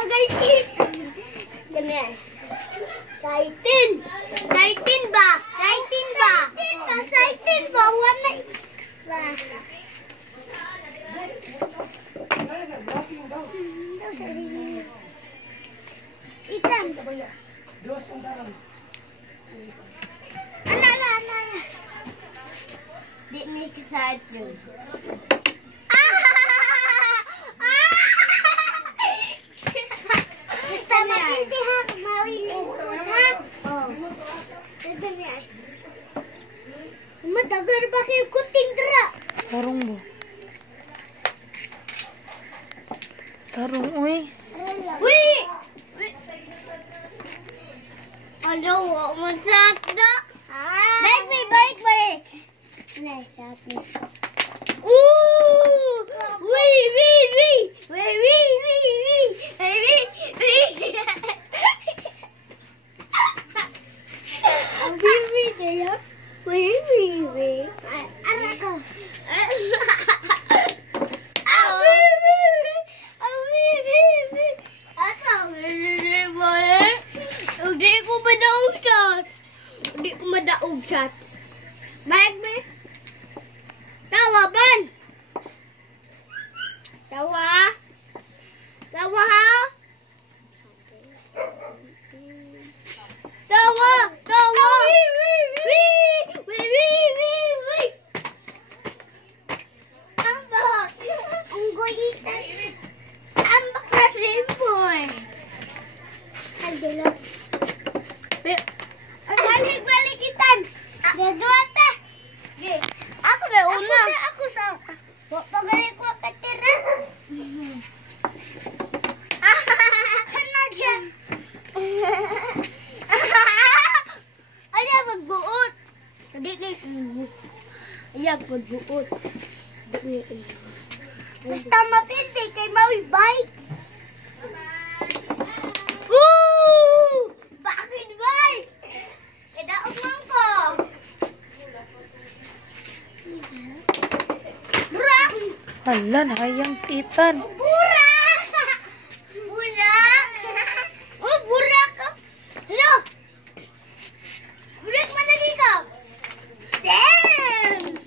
Agay, ganyan. Saitin. Saitin ba? Saitin ba? Saitin ba? Wala. Ba. Ikan. Ala. Di ni kisahit yun. Tama pwede ha. Mawilingkod ha. Ito niya. Matagar ba kayo kuting dra? Tarong ba? Tarong, uy. Uy! Ano, masak na. Bike. Nasak na. Ooh! Wee! Ang bibi kaya? Wee. Ano ka? Hindi ko madaog shot. Baik ba? Tawa ban. Tawa ha? Tawa. Wee. Ambak. Unggoyitan. Ambak na simple. Aldo. Balik-balikitan. Dua ta. Aku na una. Ako sa. Pagaling ko katira. Kanagya. Ay, magbuot. Ayan, magbuot. Basta mapindi kay Maui bike. Bakit bike? Daog man ko. Burak! Hala, nakayang sitan. Burak! Oh, burak ka. Hello? Burak madali ka. Damn!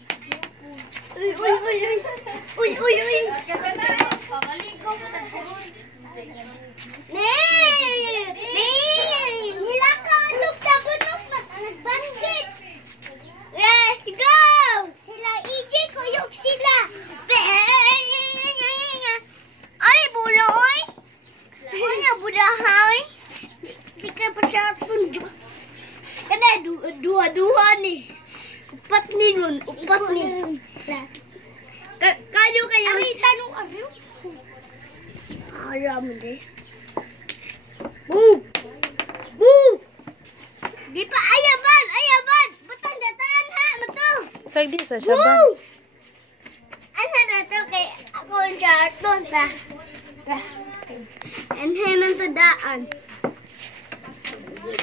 Uy. Hilakaw, nagtagunok na. Nagbangkit. Let's go! Sila EJ, kuyog sila. Ay, bula, oy. Ano, bula, oy. Di ka pa siya tunjo. Kana, dua ni. Upat ni nun. Kayo. Ay, tanong ano? Aram de. Boo! Di pa ayaban. Butang dataan ha, mato. Sagdi sa Shaban. Asa na to kay ako ang charton pa. Enhay man to daan.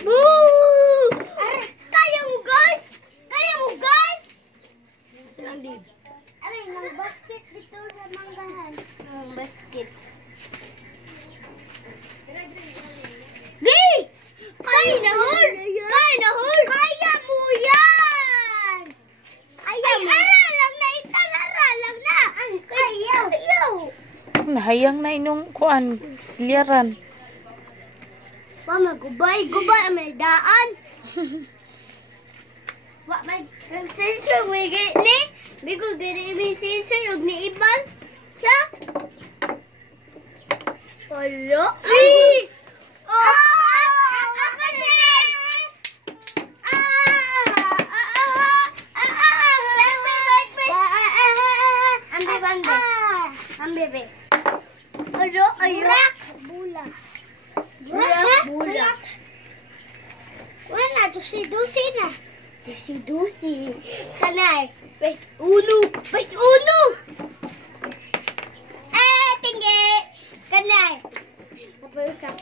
Boo! Kaya mo guys? Lang din. Ay, nang basket dito sa manggahan. Basket. Di! Kaya na hul! Kaya mo yan! Lang na itanara lang na! Kaya! Nahayang na inong kuan. Liaran. Gubay, may daan. Wa may sensor may gini. Bigo gini may sensor ug ni iban. Sa? Hello? Bebe. Burak. Wala, dusi na. Dusi. Kanay. Best uno. Tinggi. Kanay. Apa usap?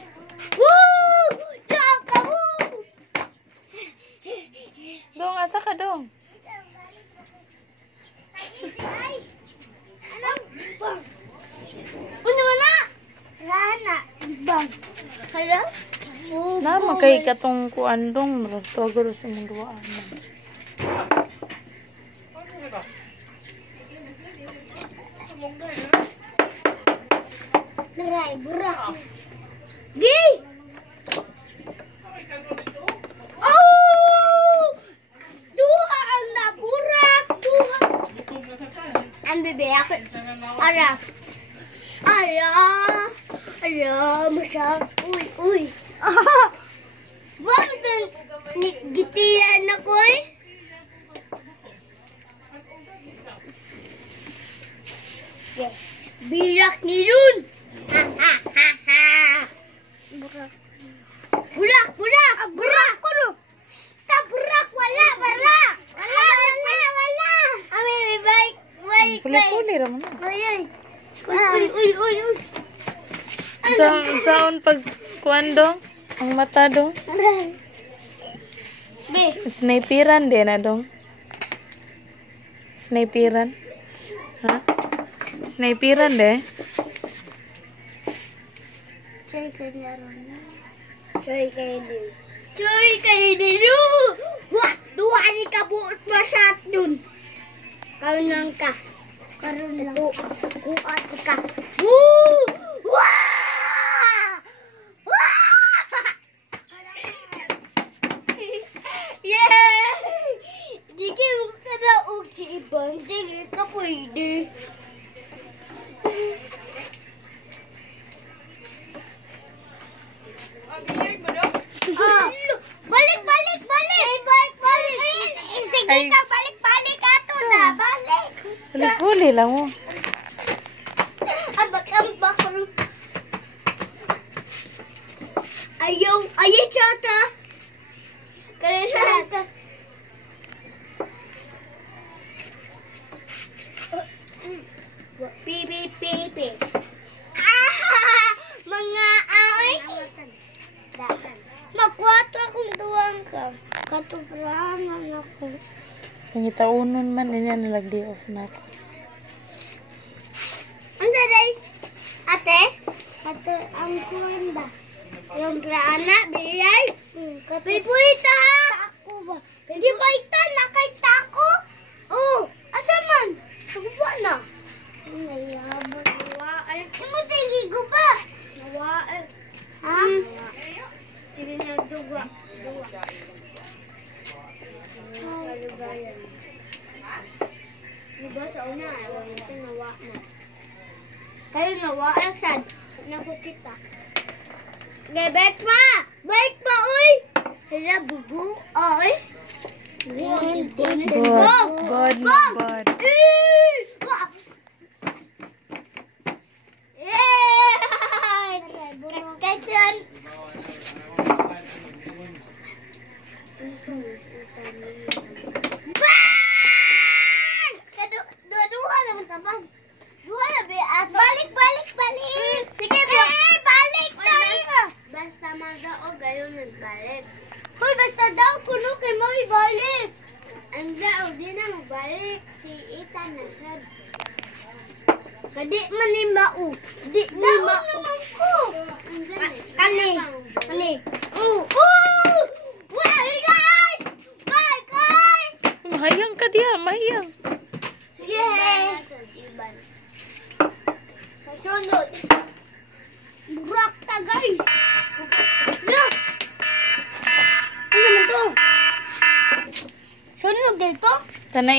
Woo! Jaka, woo! Dong, asa ka dong? Ano? Ano na? Rana. Ba? Hala? Nama kay katong kuan dong. Togoro sa mong duwaan. Naray, burak. Gi! Oh! Duha ang naburak. Duha. Ang bebe, ako. Ara. Ara. Ara, masyag. Uy, uy. Bakit gitiyan ako eh? Okay. Birak ni Run. Ha ha ha ha. Burak. Burak, burak, burak. Tak burak, wala. Ami, baik. Puli-puli raman na. Uy. Saan pag kuan dong? Ang mata dong? Be. Sniperan din na dong? Sniperan? Ha? Sniperan deh? Cuy kayo dulu. Wah, dua ni kabuot masyat dun. Karunang ka. Karunang. Kuat ka. Woo! Wah! Wah! Yay! Di kayo kada uji ibang. Di ka pwede. Balik. Sige ka, balik ato na. Balik. Puli-puli lang mo. Ambak. Ayaw chata. Kaya chata. Pipi. Mga ay. Magkwato akong duwang ka. Katubraman ako. Pangitaunon man, niya nalagdi off na ako. Ano day? Ate, ang kuwan ba? Yung grana, biyay? Pipuita ha? Tako ba? Di ba ito? Nakaita ako? Oo. Asa man? Nagupa na. Nayabot. Nawaan. Imo tingin ko pa. Nawaan. Ha? Sige na, duwa. Diba sa una, ito nawa na. Kayo nawa na sad. Naku kita. Balik pa, uy! Hala, bubu, oy! God. Yay! Kakachan! Bang! Dua-dua naman kapag. Dua na be at balik. Sige be. Balik tayo. Basta magao gayon nagbalik. Hoy, basta daw kuno kay mo ibalik. Ang daw di na magbalik si Ethan naglad. Kadi man ni mau. Di ni mau naman ko. Kani. Why guys? Bye. Mahayang ka diya, mahayang. Sige. Kasunod.